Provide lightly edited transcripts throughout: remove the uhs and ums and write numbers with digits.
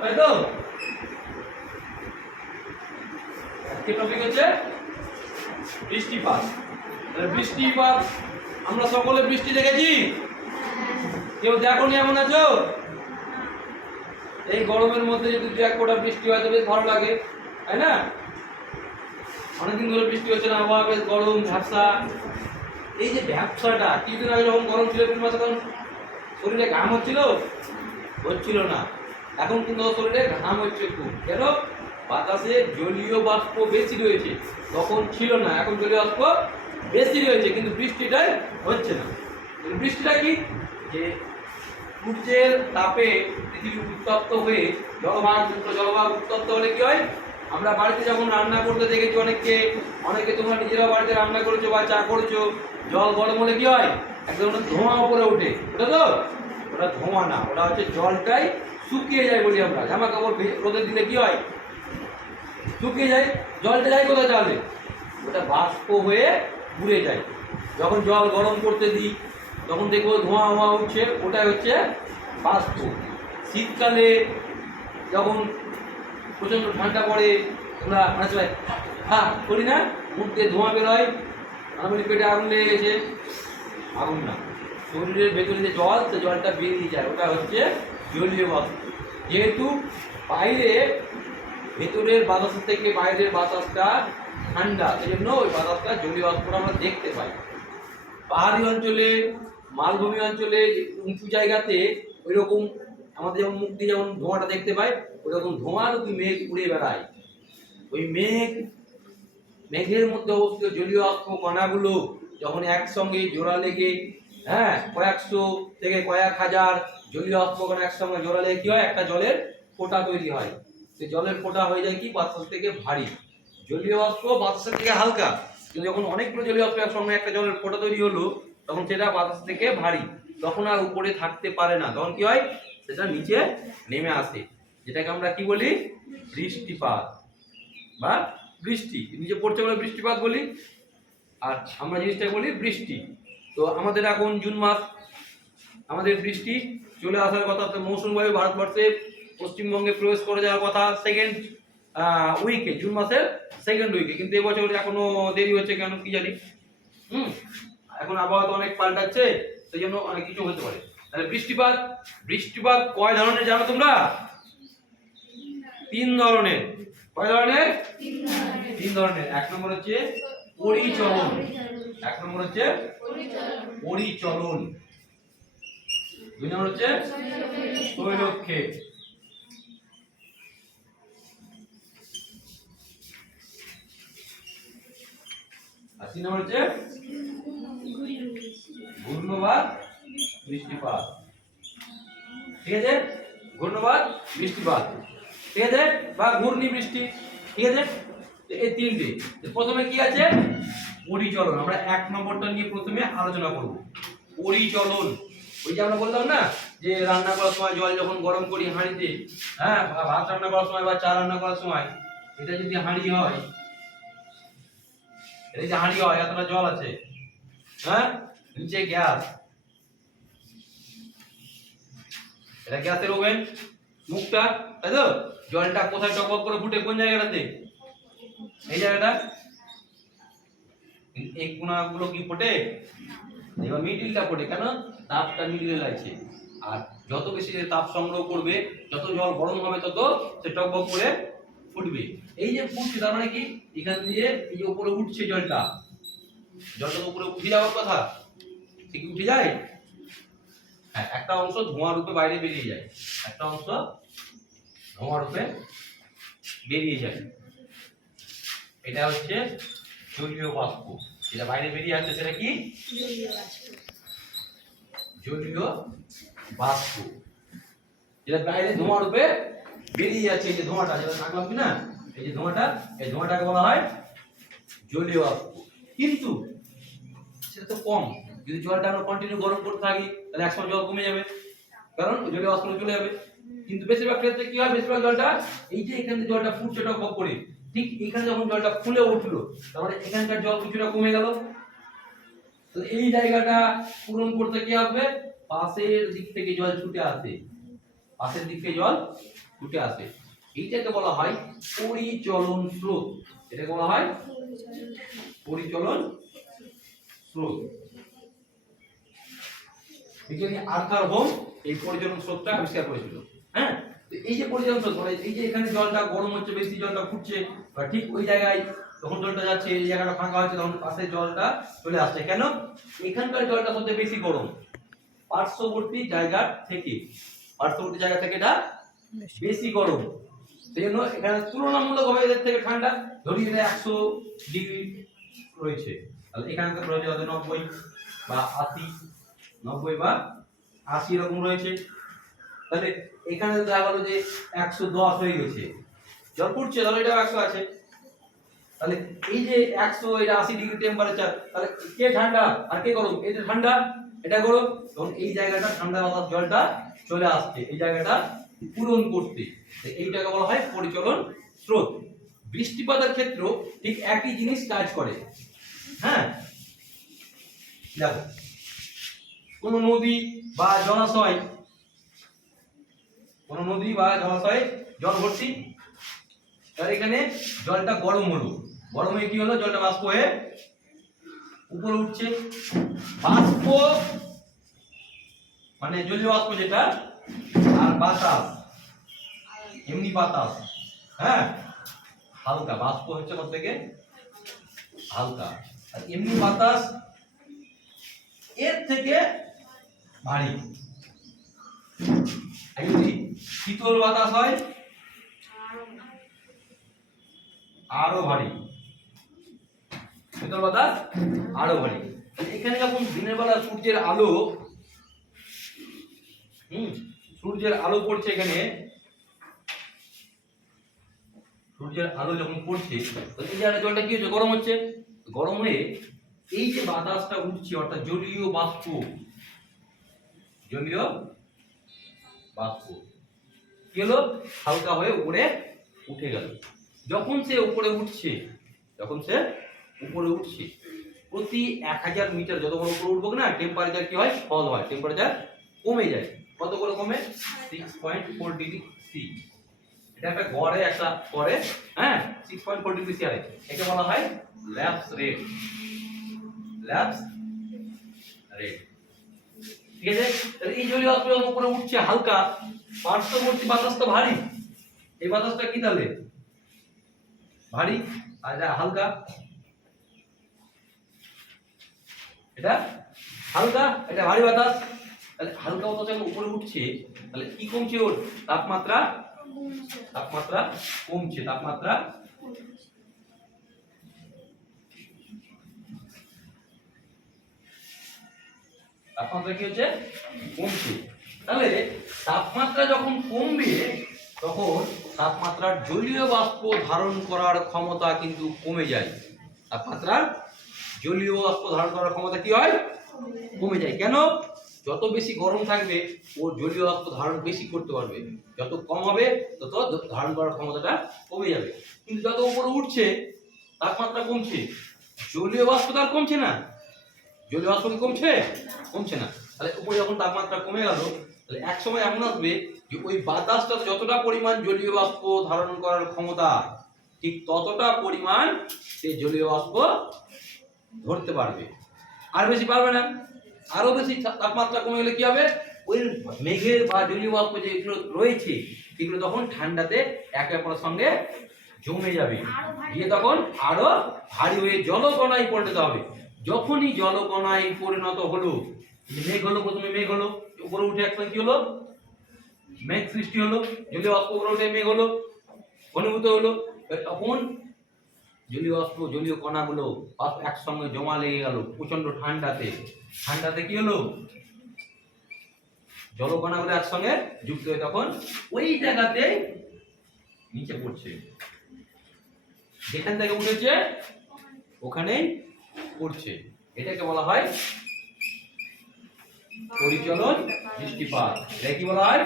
তাই তো আজকে টপিক হচ্ছে বৃষ্টিপাত। বৃষ্টিপাত আমরা সকলে বৃষ্টি দেখেছি, কেউ দেখোনি এমন আছো? এই গরমের মধ্যে যদি দু এক ফোঁটা বৃষ্টি হয় তো বেশ ভালো লাগে, তাই না? অনেকদিন ধরে বৃষ্টি হচ্ছে না, আবহাওয়া বেশ গরম ঝাপসা। এই যে ভ্যাপসাটা কিছুদিন আগে যখন গরম ছিল এপ্রিল মাসে, তখন শরীরে ঘাম হচ্ছিল না। এখন কিন্তু শরীরে ঘাম হচ্ছে খুব। কেন? বাতাসে জলীয় বাষ্প বেশি রয়েছে, তখন ছিল না, এখন জলীয় বাষ্প বেশি রয়েছে, কিন্তু বৃষ্টিটাই হচ্ছে না। বৃষ্টিটা কি? যে সূর্যের তাপে পৃথিবী উত্তপ্ত হয়ে জলভাগ উত্তপ্ত হলে কি হয়? আমরা বাড়িতে যখন রান্না করতে দেখেছি অনেকে তোমরা নিজেরাও বাড়িতে রান্না করেছো বা চা করছো, জল গরম হলে কি হয়? এক ধরনের ধোঁয়া উপরে ওঠে। ওটা তো ওটা ধোঁয়া না, ওটা হচ্ছে জলটাই শুকিয়ে যায় বলি আমরা। জামা কাপড় রোদে দিলে কি হয়? শুকিয়ে যায়। জলটা যায় কোথায় তাহলে? ওটা বাষ্প হয়ে পুড়ে যায়। যখন জল গরম করতে দিই তখন দেখবো ধোঁয়া উঠছে, ওটাই হচ্ছে বাষ্প। শীতকালে যখন প্রচণ্ড ঠান্ডা পড়ে আমরা অনেক সময় করি না, মুখ দিয়ে ধোঁয়া বেরোয়, আমরা বলি পেটে আগুন লেগে গেছে। আগুন না, শরীরের ভেতরে যে জল, সে জলটা বেরিয়ে যায়, ওটা হচ্ছে জলীয় বাষ্প। যেহেতু ভেতরের বাতাস থেকে বাইরের বাতাসটা ঠান্ডা, সেই জন্য ওই বাতাসটা জলীয় বাষ্পটা আমরা দেখতে পাই। পাহাড়ি অঞ্চলে, মালভূমি অঞ্চলে, উঁচু জায়গাতে ওই রকম আমাদের যেমন মুখ দিয়ে যেমন ধোঁয়াটা দেখতে পাই, ওই রকম ধোঁয়ারূপী মেঘ উড়ে বেড়ায়। ওই মেঘের মধ্যে অবস্থিত জলীয় বাষ্প কণাগুলো যখন একসঙ্গে জোড়া লেগে কয়েকশো থেকে কয়েক হাজার জলীয় বাষ্প কণা একসঙ্গে জোড়া লেগে কি হয়? একটা জলের ফোঁটা তৈরি হয়। সেই জলের ফোঁটা হয়ে যায় কি? বাতাস থেকে ভারী। জলীয় বাষ্প বাতাসের থেকে হালকা, কিন্তু যখন অনেকগুলো জলীয় বাষ্প একসঙ্গে একটা জলের ফোঁটা তৈরি হলো, তখন সেটা বাতাস থেকে ভারী, তখন আর উপরে থাকতে পারে না। তখন কি হয়? সেটা নিচে নেমে আসে, যেটাকে আমরা কি বলি? বৃষ্টিপাত বা বৃষ্টি। নিচে পড়ছে বলে বৃষ্টিপাত বলি, আর আমরা জিনিসটাকে বলি বৃষ্টি। তো আমাদের এখন জুন মাস, আমাদের বৃষ্টি চলে আসার কথা। মৌসুমী বায়ু ভারতবর্ষে পশ্চিমবঙ্গে প্রবেশ করে যাওয়ার কথা সেকেন্ড উইকে, জুন মাসের সেকেন্ড উইকে, কিন্তু এবছর এখনো দেরি হচ্ছে। কেন কি জানি। এখন আবহাওয়া তো অনেক পাল্টাচ্ছে, সেই জন্য অনেক কিছু হতে পারে। তাহলে বৃষ্টিপাত কয় ধরনের জানো তোমরা? 3 ধরনের। কয় ধরনের? 3 ধরনের। এক নম্বর হচ্ছে পরিচলন। দুই নম্বর হচ্ছে তৈলক্ষেপ। আর 3 নম্বর হচ্ছে ঘূর্ণবাদ বৃষ্টিপাত। ঠিক আছে? ঘূর্ণবাদ বৃষ্টিপাত, ঠিক আছে, বা ঘূর্ণি বৃষ্টি। ঠিক আছে? এই তিনটে। প্রথমে কি আছে? পরিচলন। আমরা 1 নম্বরটা নিয়ে প্রথমে আলোচনা করব। পরিচলন। ওই যে আমরা বললাম না, যে রান্না করার সময় জল যখন গরম করি হাঁড়িতে, ভাত রান্না করার সময় বা চা রান্না করার সময়, এটা যদি হাঁড়ি হয়, এই যে হাঁড়ি হয়, এতটা জল আছে, নিচে গ্যাস, এটা গ্যাসের ওভেন, মুখটা, তাই তো? জলটা কোথায় টকবক করে ফুটে? কোন জায়গাটাতে? এই জায়গাটা। এই কোণাগুলো কি ফোটে? এবার মিডিলটা ফোটে। কেন? তাপটা মিডিলে লাগছে, আর যত বেশি তাপ সংগ্রহ করবে, যত জল গরম হবে, তত সে টকবক করে ফুটবে। এই যে ফুটছে, তার মানে কি? এখান দিয়ে এই যে উপরে উঠছে জলটা উপরে উঠে যাওয়ার কথা, সে কি উঠে যায়? হ্যাঁ, একটা অংশ ধোঁয়া রূপে বাইরে বেরিয়ে যায়, একটা অংশ ধোঁয়া রূপে বেরিয়ে যায়। এটা হচ্ছে জলীয় বাষ্প। যেটা বাইরে বেরিয়ে আসছে সেটা কি? জলীয় বাষ্প। যেটা বাইরে ধোঁয়া রূপে বেরিয়ে যাচ্ছে, এই যে ধোঁয়াটা, যেটা থাকলাম কি না, এই যে ধোঁয়াটাকে বলা হয় জলীয় বাষ্প। কিন্তু সেটা তো কম। যদি জলটা আমরা কন্টিনিউ গরম করতে থাকি, তাহলে একসময় জল কমে যাবে, কারণ জলীয় বাষ্প চলে যাবে। কিন্তু বেশিরভাগ ক্ষেত্রে কি হয়? বেশিরভাগ জলটা এই যে এখানে জলটা ফুটছে টকবক করে, ঠিক এখানে যখন জলটা ফুলে উঠলো, তারপরে এখানকার জল কিছুটা কমে গেল। তো এই জায়গাটা পূরণ করতে কি হবে? পাশের দিক থেকে জল ছুটে আসে, পাশের দিক থেকে জল উঠে আসে। এইটাকে বলা হয় পরিচলন স্রোত। এটাকে বলা হয় পরিচলন স্রোত। বিজ্ঞানী আর্থার হোম এই পরিচলন স্রোতটা আবিষ্কার করেছিল। হ্যাঁ, তো এই যে পরিচলন স্রোত মানে এই যে এখানে জলটা গরম হচ্ছে, বেশি জলটা ফুটছে, বা ঠিক ওই জায়গায় যখন জলটা যাচ্ছে, এই জায়গাটা ফাঁকা হচ্ছে, তখন পাশে জলটা চলে আসছে। কেন? এখানকার জলটা সবচেয়ে বেশি গরম পার্শ্ববর্তী জায়গা থেকে, পার্শ্ববর্তী জায়গা থেকে এটা বেশি গরম, সেই জন্য এখানে তুলনামূলকভাবে এদের থেকে ঠান্ডা। ধরি এটা 100 ডিগ্রি রয়েছে, তাহলে এখানকার রয়েছে 90 বা 80, 90 বা 80 এরকম রয়েছে। তাহলে এখানে দেখা গেল যে 110 হয়ে গেছে, জল ফুটছে, ধরো এটা 100 আছে, তাহলে এই যে 100 এটা 80 ডিগ্রি টেম্পারেচার, তাহলে কে ঠান্ডা আর কে গরম? এটা ঠান্ডা, এটা গরম, তখন এই জায়গাটা ঠান্ডা বাতাস জলটা চলে আসছে এই জায়গাটা পূরণ করতে। এইটাকে বলা হয় পরিচলন স্রোত। বৃষ্টিপাতের ক্ষেত্রেও ঠিক একই জিনিস কাজ করে। হ্যাঁ, দেখো কোন নদী বা জলাশয়, কোন নদী বা জলাশয়ে জল ভর্তি, তার এখানে জলটা গরম হলো, গরম হয়ে কি হলো? জলটা বাষ্প হয়ে উপরে উঠছে। বাষ্প মানে জলীয় বাষ্প যেটা, আর বাতাস এমনি বাতাস, হ্যাঁ হালকা, বাষ্প হচ্ছে সব থেকে হালকা, আর এমনি বাতাস এর থেকে ভারী। আর যদি শীতল বাতাস হয় আরো ভারী, শীতল বাতাস আরো ভারী। এখানে যখন দিনের বেলা সূর্যের আলো, সূর্যের আলো পড়ছে, এখানে সূর্যের আলো যখন পড়ছে, এই জায়গায় জলটা কি হচ্ছে? গরম হচ্ছে। গরম হয়ে এই যে বাতাসটা উঠছে, অর্থাৎ জলীয় বাষ্প, জলীয় বাষ্প কি হলো? হালকা হয়ে উপরে উঠে গেল। যখন সে উপরে উঠছে, যখন সে উপরে উঠছে, প্রতি 1000 মিটার যত বড় উপরে উঠবো না, টেম্পারেচার কি হয়? ফল হয়, টেম্পারেচার কমে যায়। কত করে কমে? 6.4 ডিগ্রি সি। এটা একটা গড়ে একটা করে, হ্যাঁ 6.4 ডিগ্রি সি। একে বলা হয় ল্যাপস রেট, ল্যাপস রেট। ঠিক আছে, তাহলে এই জলীয় বাষ্প যখন উপরে উঠছে হালকা, পার্শ্ববর্তী বাতাস তো ভারী, এই বাতাসটা কি তাহলে? ভারী, আর এটা হালকা, এটা হালকা, এটা ভারী বাতাস। তাহলে হালকা বাতাস যখন উপরে উঠছে, তাহলে কি কমছে? ওর তাপমাত্রা, তাপমাত্রা কমছে, তাপমাত্রা তাপমাত্রা কি হচ্ছে? কমছে। তাহলে তাপমাত্রা যখন কমবে, তখন তাপমাত্রার জলীয় বাষ্প ধারণ করার ক্ষমতা কিন্তু কমে যায়। তাপমাত্রার জলীয় বাষ্প ধারণ করার ক্ষমতা কি হয়? কমে যায়। কেন? যত বেশি গরম থাকবে ও জলীয় বাষ্প ধারণ বেশি করতে পারবে, যত কম হবে তত ধারণ করার ক্ষমতাটা কমে যাবে। কিন্তু যত উপরে উঠছে তাপমাত্রা কমছে, জলীয় বাষ্প তো আর কমছে না, জলীয় বাষ্প কি কমছে? কমছে না। তাহলে উপরে যখন তাপমাত্রা কমে গেল, তাহলে এক সময় এমন আসবে যে ওই বাতাসটা যতটা পরিমাণ জলীয় বাষ্প ধারণ করার ক্ষমতা, ঠিক ততটা পরিমাণ সেই জলীয় বাষ্প ধরতে পারবে, আর বেশি পারবে না। আরো বেশি তাপমাত্রা কমে গেলে কি হবে? ওই মেঘের বা জলীয় বাষ্প যেগুলো রয়েছে, সেগুলো তখন ঠান্ডাতে একে অপরের সঙ্গে জমে যাবে, গিয়ে তখন আরো ভারী হয়ে জলকণায় পরিণত হবে। যখনই জলকণায় পরিণত হলো, মেঘ হলো, প্রথমে মেঘ হলো, উপরে উঠে একসঙ্গে কি হলো? মেঘ সৃষ্টি হলো, জলীয় বাষ্প উপরে উঠে মেঘ হলো, ঘনীভূত হলো। তখন জলীয় বাষ্প, জলীয় কণাগুলো একসঙ্গে জমা লেগে গেল প্রচন্ড ঠান্ডাতে। ঠান্ডাতে কি হলো? জলকণাগুলো একসঙ্গে যুক্ত হয়ে তখন ওই জায়গাতে নিচে পড়ছে, যেখান থেকে উঠেছে ওখানেই পড়ছে। এটাকে বলা হয় পরিচলন বৃষ্টিপাত। এটা কি বলা হয়?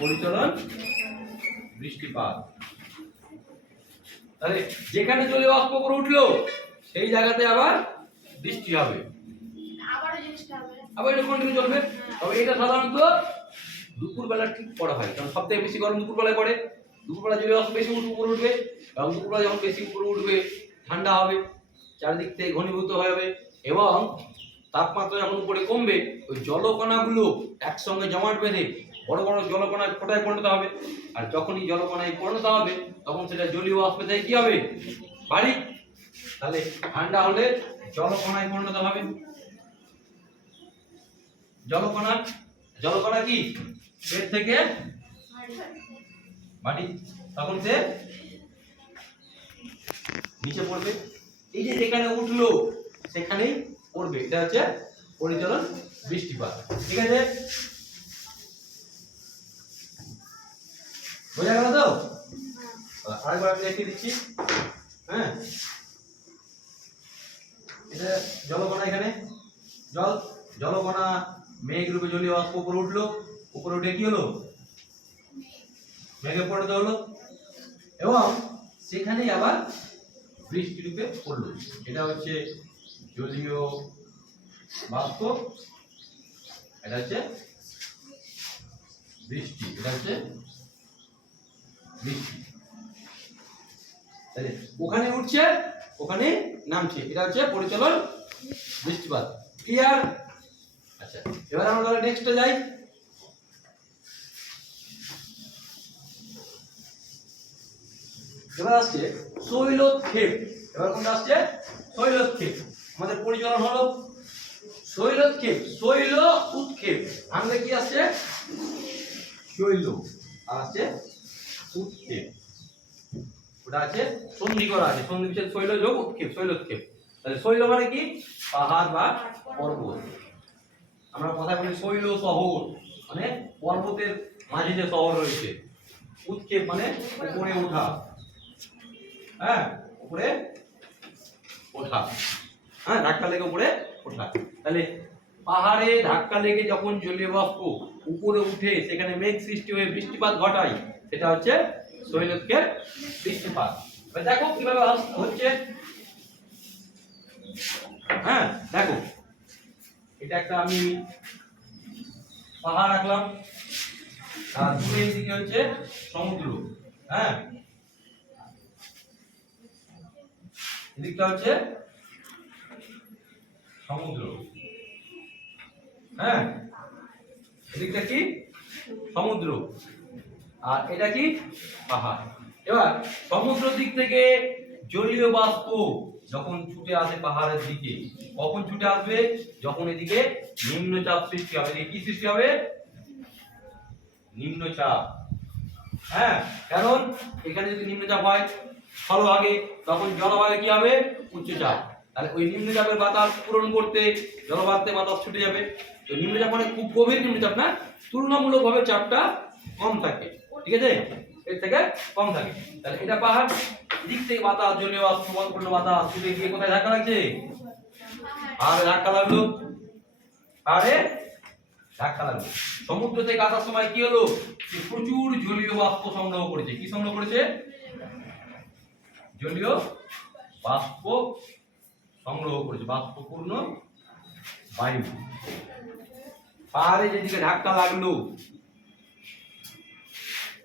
পরিচলন বৃষ্টিপাত। তাহলে যেখানে জলীয় বাষ্প উপরে উঠলো সেই জায়গাতে আবার বৃষ্টি হবে, আবার এটা কন্টিনিউ চলবে। তবে এটা সাধারণত দুপুরবেলা ঠিক পড়া হয়, কারণ সব থেকে বেশি গরম দুপুরবেলায় পড়ে। দুপুরবেলা জলীয় বাষ্প বেশি উপরে উঠবে, এবং দুপুরবেলা যখন বেশি উপরে উঠবে ঠান্ডা হবে, চারিদিক থেকে ঘনীভূত হয়ে যাবে, এবং তাপমাত্রা যখন উপরে কমবে ওই জলকণাগুলো একসঙ্গে জমাট বেঁধে বড় বড় জলকণায় ফোঁটায় পরিণত হবে। আর যখনই জলকণায় পরিণত হবে তখন সেটা জলীয় বাষ্প থেকে কি হবে, বাড়ি। তাহলে ঠান্ডা হলে জলকণায় পরিণত হবে। জলকণা, জলকণা কি পেট থেকে মাটি, তখন সে নিচে পড়বে। এই যে যেখানে উঠলো সেখানেই পড়বে, এটা হচ্ছে পরিচলন বৃষ্টিপাত। ঠিক আছে, বোঝা গেল তো? আরেকবার আমি দেখিয়ে দিচ্ছি। হ্যাঁ, এটা জলকণা, এখানে জলকণা মেঘ রূপে জলীয় বাষ্প উপরে উঠলো, উপরে উঠে কি হলো, মেঘে পরিণত হলো, এবং সেখানেই আবার বৃষ্টি রূপে পড়লো। এটা হচ্ছে জলীয় বাষ্প, এটা হচ্ছে বৃষ্টি, এটা হচ্ছে বৃষ্টি। তাহলে ওখানে উঠছে ওখানে নামছে, এটা হচ্ছে পরিচলন বৃষ্টিপাত। ক্লিয়ার? আচ্ছা, এবার আমরা তাহলে নেক্সটে যাই। এবার আসছে শৈলোৎক্ষেপ। এবার কোনটা আসছে? শৈলোৎক্ষেপ। আমাদের পরিচলন হলো শৈলোৎক্ষেপ, শৈল উৎক্ষেপ। আমরা কি আসছে? শৈল, আর আসছে উৎক্ষেপ। ওটা আছে সন্ধি করা আছে, সন্ধি বিচ্ছেদ শৈল যোগ উৎক্ষেপ, শৈলোৎক্ষেপ। তাহলে শৈল মানে কি? পাহাড় বা পর্বত। আমরা কথায় বলি শৈল শহর, মানে পর্বতের মাঝে যে শহর রয়েছে। উৎক্ষেপ মানে উপরে ওঠা, হ্যাঁ, উপরে ওঠা, হ্যাঁ, ধাক্কা লেগে উপরে ওঠা। তাহলে পাহাড়ে ধাক্কা লেগে যখন জলীয় বাষ্প উপরে উঠে সেখানে মেঘ সৃষ্টি হয়ে বৃষ্টিপাত ঘটায়, সেটা হচ্ছে শৈলোৎক্ষেপ বৃষ্টিপাত। দেখো কিভাবে হচ্ছে। হ্যাঁ, দেখো, এটা একটা আমি পাহাড় রাখলাম, আর দূরে দিকে হচ্ছে সমুদ্র। হ্যাঁ, এদিকটা হচ্ছে সমুদ্র। হ্যাঁ, এদিকটা কি? সমুদ্র, আর এটা কি? পাহাড়। এবার সমুদ্র দিক থেকে জলীয় বাষ্প যখন ছুটে আসে পাহাড়ের দিকে, কখন ছুটে আসবে? যখন এদিকে নিম্নচাপ সৃষ্টি হবে। কি সৃষ্টি হবে? নিম্নচাপ। হ্যাঁ, কারণ এখানে যদি নিম্নচাপ হয় স্থলভাগে, তখন জলভাগে কি হবে? উচ্চচাপ। তাহলে ওই নিম্নচাপের বাতাস পূরণ করতে জলভাগে বাতাস ছুটে যাবে। তো নিম্নচাপ মানে খুব গভীর নিম্নচাপ না, তুলনামূলকভাবে চাপটা কম থাকে, ঠিক আছে, এর থেকে কম থাকে। তাহলে এটা পাহাড়, দিক থেকে বাতাস জলীয় বাষ্প পূর্ণ বাতাস ছুটে গিয়ে কোথায় ধাক্কা লাগছে? আর ধাক্কা লাগলো, আরে ধাক্কা লাগলো। সমুদ্র থেকে আসার সময় কি হলো? প্রচুর জলীয় বাষ্প সংগ্রহ করেছে। কি সংগ্রহ করেছে? জলীয় বাষ্প সংগ্রহ করেছে, বাষ্পপূর্ণ বায়ু। পাহাড়ে যেদিকে ধাক্কা লাগলো,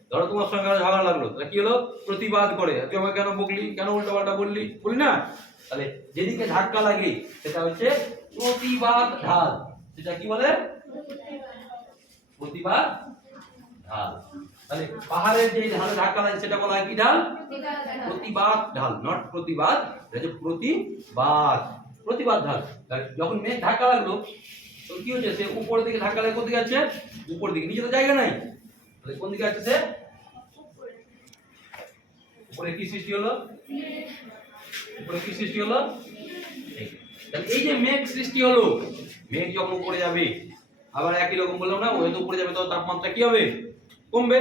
ধরো তোমার সঙ্গে ঝগড়া লাগলো, তাহলে কি হলো? প্রতিবাদ করে, তুই আমাকে কেন বকলি, কেন উল্টাপাল্টা বললি, বলি না? তাহলে যেদিকে ধাক্কা লাগে সেটা হচ্ছে প্রতিবাদ ঢাল। সেটা কি বলে? প্রতিবাদ ঢাল। তাহলে পাহাড়ের যে ঢালে ধাক্কা লাগে সেটা বলা হয় কি ঢাল? প্রতিবাদ ঢাল, নট প্রতিবাদ, এটা হচ্ছে প্রতিবাদ, প্রতিবাদ ঢাল। যখন মেঘ ধাক্কা লাগলো তো কি হচ্ছে? সে উপরের দিকে ধাক্কা লাগে, কোন দিকে যাচ্ছে? উপর দিকে। নিচে তো জায়গা নাই, তাহলে কোন দিকে যাচ্ছে? সে উপরে। কি সৃষ্টি হলো? উপরে কি সৃষ্টি হলো? তাহলে এই যে মেঘ সৃষ্টি হলো, মেঘ যখন উপরে যাবে, আবার একই রকম বললাম না, ও যত উপরে যাবে তত তাপমাত্রা কি হবে? কমবে।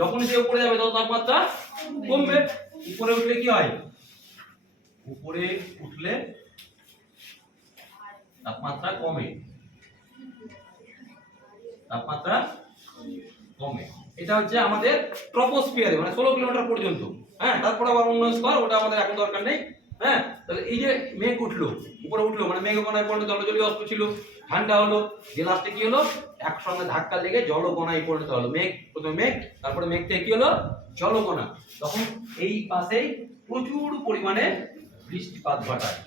যখন সে উপরে যাবে তত তাপমাত্রা কমবে। উপরে উঠলে কি হয়? উপরে উঠলে তাপমাত্রা কমে, তাপমাত্রা কমে। এটা হচ্ছে আমাদের ট্রপোস্ফিয়ারে, মানে 16 কিলোমিটার পর্যন্ত। হ্যাঁ, তারপর আবার অন্য স্তর, ওটা আমাদের এখন দরকার নেই। হ্যাঁ, তাহলে এই যে মেঘ উঠলো, উপরে উঠলো মানে মেঘকণায় পরিণত হলো, জলীয় বাষ্প ছিল, ঠান্ডা হলো, যে লাস্টে কি হলো, একসঙ্গে ধাক্কা লেগে জলকণায় পরিণত হলো। মেঘ, প্রথমে মেঘ, তারপরে মেঘ থেকে কি হলো, জলকণা। তখন এই পাশেই প্রচুর পরিমাণে বৃষ্টিপাত ঘটায়।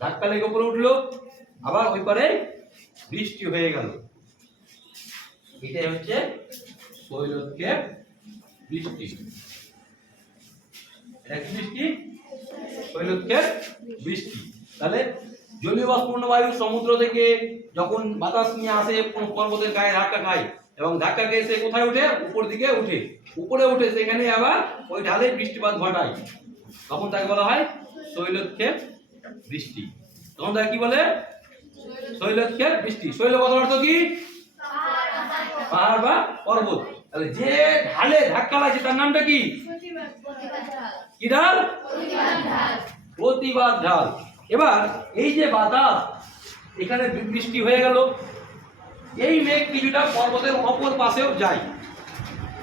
ধাক্কা লেগে উপরে উঠলো, আবার ওই পারে বৃষ্টি হয়ে গেল। এটাই হচ্ছে শৈলক্ষেপ বৃষ্টি। এটা কি বৃষ্টি? শৈলক্ষেপ বৃষ্টি। তাহলে জলীয় বাষ্পপূর্ণ বায়ু সমুদ্র থেকে যখন বাতাস নিয়ে আসে কোন পর্বতের গায়ে ধাক্কা খায়, এবং ধাক্কা খেয়ে সে কোথায় উঠে, উপর দিকে উঠে, উপরে উঠে সেখানে আবার ওই ঢালে বৃষ্টিপাত ঘটায়, তখন তাকে বলা হয় শৈলক্ষেপ বৃষ্টি। তখন তাকে কি বলে? শৈলক্ষেপ বৃষ্টি। শৈল কথার অর্থ কি? পাহাড় বা পর্বত। তাহলে যে ঢালে ধাক্কা লাগছে তার নামটা কি? কি ঢাল? প্রতিবাদ ঢাল। এবার এই যে বাতাস, এখানে বৃষ্টি হয়ে গেল, এই মেঘ কিছুটা পর্বতের অপর পাশেও যায়।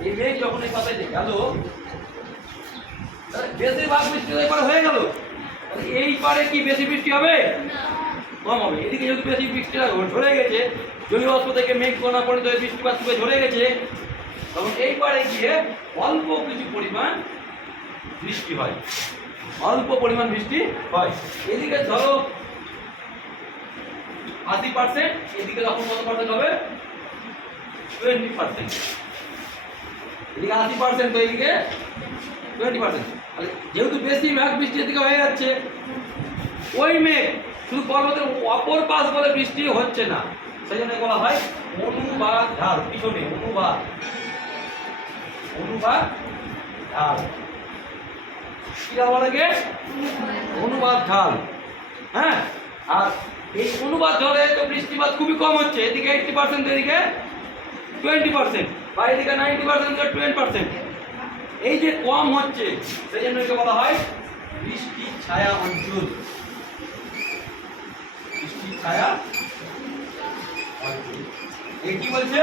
এই মেঘ যখন এই পাশে গেল, বেশিরভাগ বৃষ্টি এবার হয়ে গেল, এই পারে কি বেশি বৃষ্টি হবে? কম হবে। এদিকে যদি বেশি বৃষ্টিটা ঝরে গেছে, জলীয় বাষ্প থেকে মেঘ কণা পরিণত হয়ে বৃষ্টিপাত থেকে ঝরে গেছে, তখন এই পারে গিয়ে অল্প কিছু পরিমাণ বৃষ্টি হয়, অল্প পরিমাণ বৃষ্টি হয়। এদিকে ধরো 80%, এদিকে তখন কত পার্সেন্ট হবে? 20%। এদিকে 80%, তো এদিকে 20%। যেহেতু বেশি মেঘ বৃষ্টি এদিকে হয়ে যাচ্ছে, ওই মেঘ শুধু পর্বতের অপর পাশ বলে বৃষ্টি হচ্ছে না, সেই জন্য বলা হয় অনুবাদ ঢাল। পিছনে অনুবাদ, অনুবাদ ঢাল। কি বলে গে? অনুবাদ ঢাল। হ্যাঁ, আর এই অনুবাদ ঢালে তো বৃষ্টিপাত খুবই কম হচ্ছে, এদিকে 80%, এদিকে 20%, বা এদিকে 90%, 20%। এই যে কম হচ্ছে, সেই জন্য একে বলা হয় বৃষ্টি ছায়া অঞ্চল। বৃষ্টি ছায়া অঞ্চল। এই কি বলছে?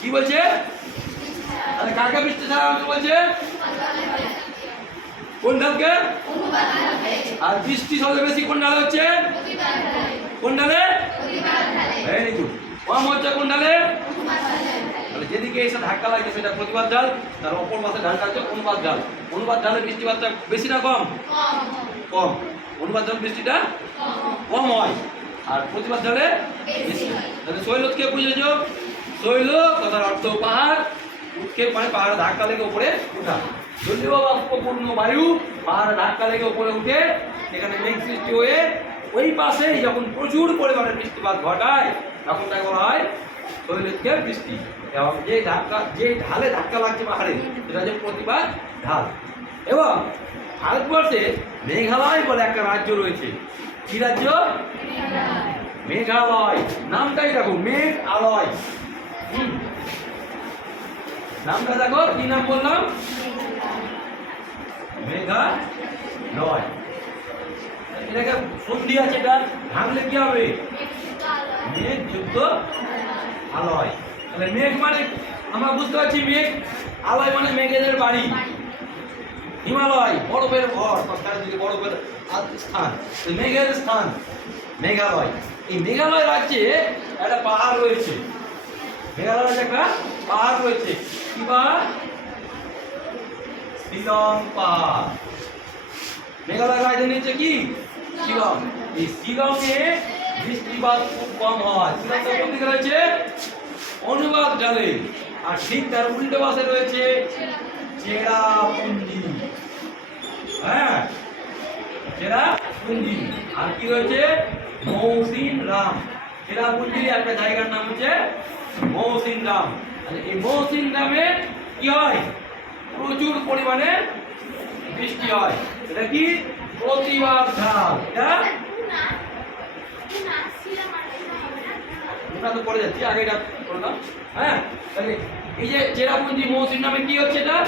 কি বলছে? আরে কাকে বৃষ্টি ছায়া অঞ্চল বলছে? কোন ঢালকে? আর বৃষ্টি সবচেয়ে বেশি কোন ঢালে হচ্ছে? কোন ঢালে? Very good. কম হচ্ছে কোন ঢালে? যেদিকে এসে ধাক্কা লাগছে সেটা প্রতিবাদ ঢাল, তার অপর পাশে ঢালটা হচ্ছে অনুবাদ ঢাল। অনুবাদ ঢালে বৃষ্টিপাতটা বেশি না কম? কম। অনুবাদ ঢাল বৃষ্টিটা কম হয়, আর প্রতিবাদ ঢালে বেশি। তাহলে শৈলক্ষেপ বুঝেছ? শৈল কথার অর্থ পাহাড়, উৎক্ষেপ মানে পাহাড়ে ধাক্কা লেগে উপরে উঠা। জলীয় বাষ্পপূর্ণ বায়ু পাহাড়ে ধাক্কা লেগে উপরে উঠে এখানে মেঘ সৃষ্টি হয়ে ওই পাশে যখন প্রচুর পরিমাণে বৃষ্টিপাত ঘটায়, তখন তাকে বলা হয় শৈলক্ষেপ বৃষ্টি। এবং যে ঢালে ধাক্কা লাগছে পাহাড়ে, সেটা হচ্ছে প্রতিবাদ ঢাল। এবং ভারতবর্ষে মেঘালয় বলে একটা রাজ্য রয়েছে। কি রাজ্য? মেঘালয়। নামটাই দেখো, মেঘালয়। নামটা দেখো, কি নাম বললাম? মেঘালয়। এটাকে সন্ধি আছে, এটা ভাঙলে কি হবে? মেঘ যুক্ত আলয়। তাহলে মেঘ মানে আমরা বুঝতে পারছি, মেঘ, আলয় মানে মেঘেদের বাড়ি। হিমালয় বরফের ঘর, চারিদিকে বরফের স্থান, মেঘের স্থান মেঘালয়। এই মেঘালয় রাজ্যে একটা পাহাড় রয়েছে। মেঘালয় রাজ্যে একটা পাহাড় রয়েছে। কি পাহাড়? শিলং পাহাড়। মেঘালয় রাজধানী হচ্ছে কি? শিলং। এই শিলংয়ে বৃষ্টিপাত খুব কম হয়। শিলংটা কোন দিকে রয়েছে? অনুবাদ ঢালে। আর ঠিক তার উল্টো পাশে রয়েছে চেরাপুঞ্জি। হ্যাঁ, চেরাপুঞ্জি। আর কি রয়েছে? মৌসিনরাম। চেরাপুঞ্জির একটা জায়গার নাম হচ্ছে মৌসিনরাম। এই মৌসিনরামে কি হয়? প্রচুর পরিমাণে বৃষ্টি হয়। এটা কি? প্রতিবাদ ঢাল। এটা তো পড়ে যাচ্ছি, আগে এটা করলাম। হ্যাঁ, তাহলে এই যে চেরাপুঞ্জি মৌসিনরামে কি হচ্ছে? এটা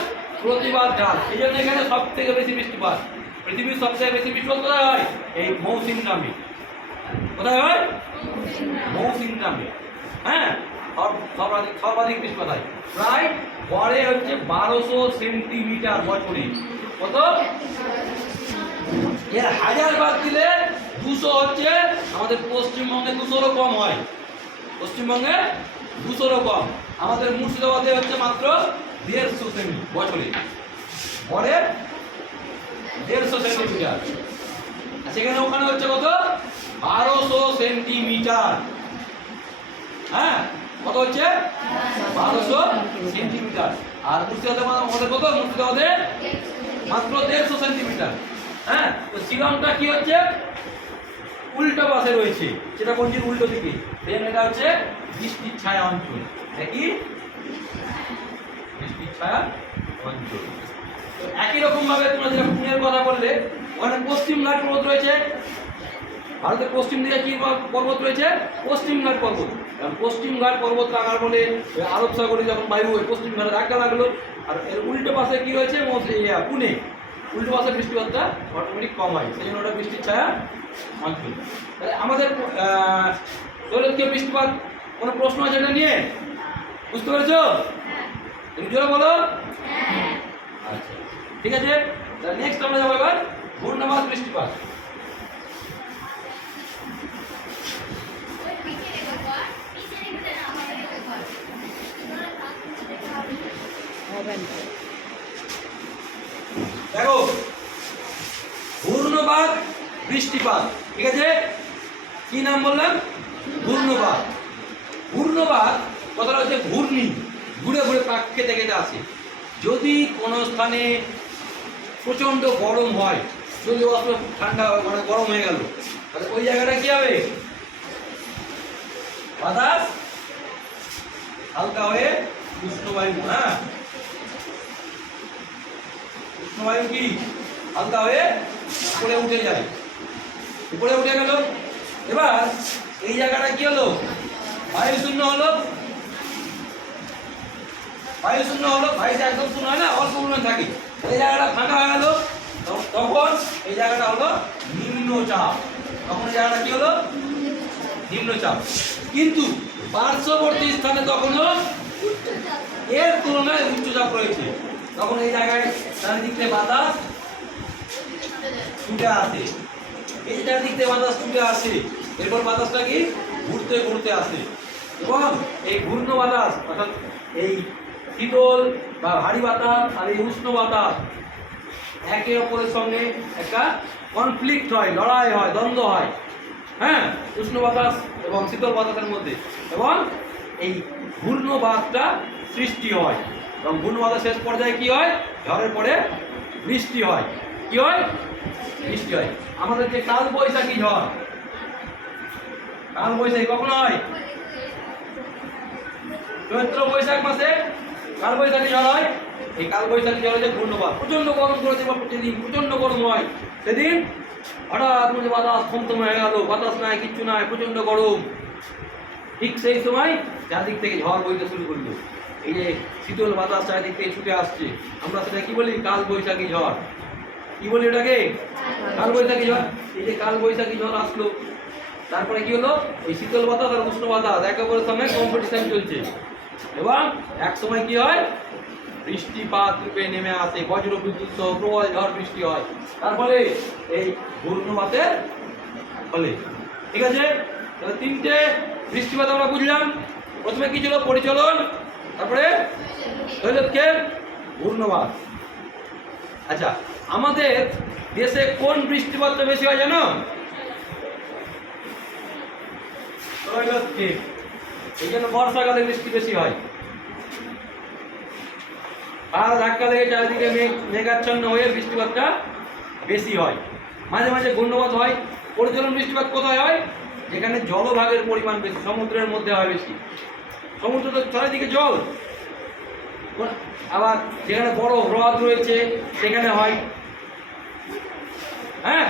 প্রতিবাদ ঢাল। এই জন্য এখানে সব থেকে বেশি বৃষ্টিপাত, পৃথিবীর সবচেয়ে বেশি বৃষ্টিপাত কোথায় হয়? এই মৌসিনরামে। কোথায় হয়? মৌসিনরামে। হ্যাঁ, সর্বাধিক বৃষ্টিপাত হয় প্রায় গড়ে হচ্ছে 1200 সেন্টিমিটার বছরে। কত? এর 1000 বাদ দিলে 200 হচ্ছে আমাদের পশ্চিমবঙ্গে, 200রও কম হয়। পশ্চিমবঙ্গে 200রও কম। আমাদের মুর্শিদাবাদে হচ্ছে মাত্র 150 সেমি বছরে, গড়ে 150 সেন্টিমিটার। সেখানে ওখানে হচ্ছে কত? 1200 সেন্টিমিটার। হ্যাঁ, কত হচ্ছে? 1200 সেন্টিমিটার। আর মুর্শিদাবাদে আমাদের কত? মুর্শিদাবাদে মাত্র 150 সেন্টিমিটার। হ্যাঁ, তো শিলংটা কি হচ্ছে? উল্টো পাশে রয়েছে, সেটা কোন দিকে? উল্টো দিকে। এটা হচ্ছে বৃষ্টির ছায়া অঞ্চল। দেখি, বৃষ্টির ছায়া অঞ্চল। একই রকম ভাবে তোমরা যেটা পুনের কথা বললে, ওখানে পশ্চিম ঘাট পর্বত রয়েছে। ভারতের পশ্চিম দিকে কি পর্বত রয়েছে? পশ্চিম ঘাট পর্বত। কারণ পশ্চিম ঘাট পর্বত লাগার ফলে আরব সাগরে যখন বায়ু ওই পশ্চিম ঘাটে ধাক্কা লাগলো, আর এর উল্টো পাশে কি রয়েছে? পুনে। উল্টো পাশে বৃষ্টিপাতটা অটোমেটিক কম হয়, সেই জন্য ওটা বৃষ্টির ছায়া অঞ্চল। তাহলে আমাদের শৈলক্ষীয় বৃষ্টিপাত কোনো প্রশ্ন আছে এটা নিয়ে? বুঝতে পেরেছো? তুমি জোরে বলো। আচ্ছা, ঠিক আছে। নেক্সট আমরা যাবো এবার ঘূর্ণাবাত বৃষ্টিপাত। দেখো, ঘূর্ণবাত বৃষ্টিপাত, ঠিক আছে? কি নাম বললাম? ঘূর্ণবাত। ঘূর্ণবাত কথাটা হচ্ছে ঘূর্ণি, ঘুরে ঘুরে পাক খেতে খেতে আসে। যদি কোনো স্থানে প্রচণ্ড গরম হয়, যদি ঠান্ডা মানে গরম হয়ে গেল, তাহলে ওই জায়গাটা কি হবে? বাতাস হালকা হয়ে উষ্ণবায়ু, হ্যাঁ, উষ্ণবায়ু কি হালকা হয়ে উপরে উঠে যায়, উপরে উঠে গেল। এবার এই জায়গাটা কি হলো? বায়ু শূন্য হলো। বায়ু শূন্য হলো, বায়ুটা একদম শূন্য হয় না, অল্প পরিমাণ থাকে। এই জায়গাটা ফাঁকা হয়ে গেল, তখন এই জায়গাটা হলো নিম্নচাপ। তখন এই জায়গাটা কি হলো? নিম্নচাপ। কিন্তু পার্শ্ববর্তী স্থানে তখনও এর তুলনায় উচ্চচাপ রয়েছে। তখন এই জায়গায় চারিদিক থেকে বাতাস ছুটে আসে, এই চারিদিক থেকে বাতাস ছুটে আসে। এরপর বাতাসটা কি ঘুরতে ঘুরতে আসে, এবং এই ঘূর্ণ বাতাস অর্থাৎ এই শীতল বা ভারী বাতাস আর এই উষ্ণ বাতাস একে অপরের সঙ্গে একটা কনফ্লিক্ট হয়, লড়াই হয়, দ্বন্দ্ব হয়। হ্যাঁ, উষ্ণ বাতাস এবং শীতল বাতাসের মধ্যে, এবং এই ঘূর্ণবাতটা সৃষ্টি হয়। এবং ঘূর্ণবাতাস শেষ পর্যায়ে কি হয়? ঝড়ের পরে বৃষ্টি হয়। কি হয়? বৃষ্টি হয়। আমাদের যে কাল বৈশাখী ঝড়, কাল বৈশাখী কখন হয়? চৈত্র বৈশাখ মাসে কাল বৈশাখী ঝড় হয়। এই কাল বৈশাখী ঝড় হচ্ছে ঘূর্ণবাত। প্রচন্ড গরম করেছে বা প্রতিদিন প্রচন্ড গরম হয়, সেদিন হঠাৎ মধ্যে বাতাস থমথম হয়ে গেল, বাতাস নাই, কিচ্ছু নাই, প্রচন্ড গরম। ঠিক সেই সময় চারদিক থেকে ঝড় বইতে শুরু করলো। এই যে শীতল বাতাস চারিদিক থেকে ছুটে আসছে, আমরা সেটা কি বলি? কাল বৈশাখী ঝড়। কি বলি ওটাকে? কাল বৈশাখী ঝড়। এই যে কাল বৈশাখী ঝড় আসলো, তারপরে কি হলো? এই শীতল বাতাস আর উষ্ণ বাতাস একে অপরের সঙ্গে কম্পিটিশন চলছে, এবং এক সময় কি হয়? বৃষ্টিপাত রূপে নেমে আসে, বজ্র বিদ্যুৎ সহ প্রবল ঝড় বৃষ্টি হয়। তারপরে এই ঘূর্ণবাতের ফলে, ঠিক আছে? তাহলে তিনটে বৃষ্টিপাত আমরা বুঝলাম। প্রথমে কি ছিল? পরিচলন, তারপরে শৈলক্ষেপ, ঘূর্ণবাত। আচ্ছা, আমাদের দেশে কোন বৃষ্টিপাতটা বেশি হয় জানো? শৈলক্ষেপ। এই জন্য বর্ষাকালে বৃষ্টি বেশি হয়। পাহাড় ধাক্কা লেগে চারিদিকে মেঘাচ্ছন্ন হয়ে বৃষ্টিপাতটা বেশি হয়। মাঝে মাঝে ঘূর্ণবাত হয়। পরিচলন বৃষ্টিপাত কোথায় হয়? যেখানে জলভাগের পরিমাণ বেশি, সমুদ্রের মধ্যে হয় বেশি। সমুদ্র তো চারিদিকে জল, আবার যেখানে বড় হ্রদ রয়েছে সেখানে হয়। হ্যাঁ,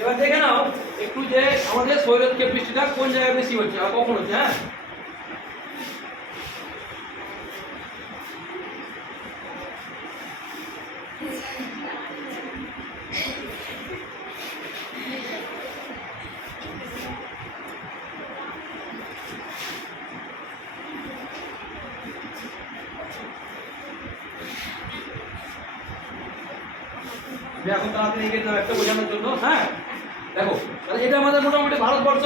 এবার দেখে নাও একটু যে আমাদের শৈলক্ষেপ বৃষ্টিটা কোন জায়গায় বেশি হচ্ছে আর কখন হচ্ছে। হ্যাঁ, এখন তাড়াতাড়ি এগিয়ে দিলাম একটা বোঝানোর জন্য। হ্যাঁ দেখো, তাহলে এটা আমাদের মোটামুটি ভারতবর্ষ।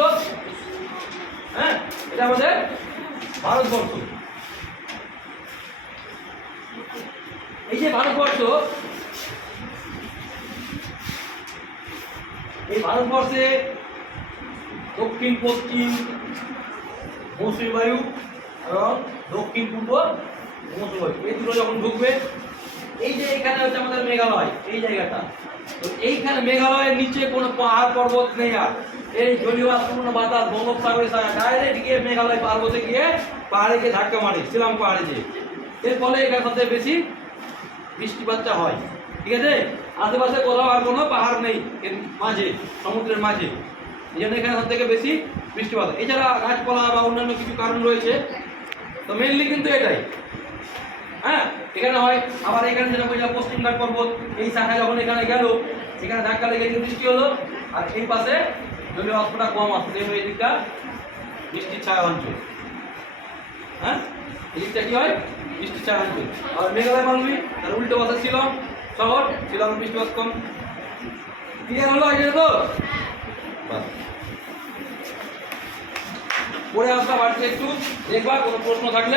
হ্যাঁ এটা আমাদের ভারতবর্ষ। এই যে ভারতবর্ষ, এই ভারতবর্ষে দক্ষিণ পশ্চিম মৌসুমী বায়ু এবং দক্ষিণ পূর্ব মৌসুমী বায়ু, এই দুটো যখন ঢুকবে, এই যে এখানে হচ্ছে আমাদের মেঘালয়, এই জায়গাটা, তো এইখানে মেঘালয়ের নিচে কোনো পাহাড় পর্বত নেই। আর এই জলীয় বাষ্পপূর্ণ বাতাস বঙ্গোপসাগরের সাথে ডাইরেক্ট গিয়ে মেঘালয় পার্বতে গিয়ে পাহাড়ে গিয়ে ধাক্কা মারে, শিলং পাহাড়ে যে, এর ফলে এখানে সবচেয়ে বেশি বৃষ্টিপাতটা হয়। ঠিক আছে, আশেপাশে কোথাও আর কোনো পাহাড় নেই এর মাঝে, সমুদ্রের মাঝে, এই জন্য এখানে সব থেকে বেশি বৃষ্টিপাত। এছাড়া গাছপালা বা অন্যান্য কিছু কারণ রয়েছে, তো মেনলি কিন্তু এটাই। হ্যাঁ এখানে হয়, আবার এখানে যেটা বললাম পশ্চিমঘাট পর্বত, এই শাখায় যখন এখানে গেল, সেখানে ধাক্কা লেগে বৃষ্টি হলো, আর এই পাশে জলীয় বাষ্পটা কম আসছে, যেহেতু এই দিকটা বৃষ্টির ছায়া অঞ্চল। হ্যাঁ এই দিকটা কি হয়, বৃষ্টির ছায়া অঞ্চল। আর মেঘালয় বাংলি আর উল্টো পাশে শিলং শহর, শিলং বৃষ্টিপাত কম। ক্লিয়ার হলো এটা তো? পরে আসবা বাড়িতে একটু দেখবা, কোনো প্রশ্ন থাকলে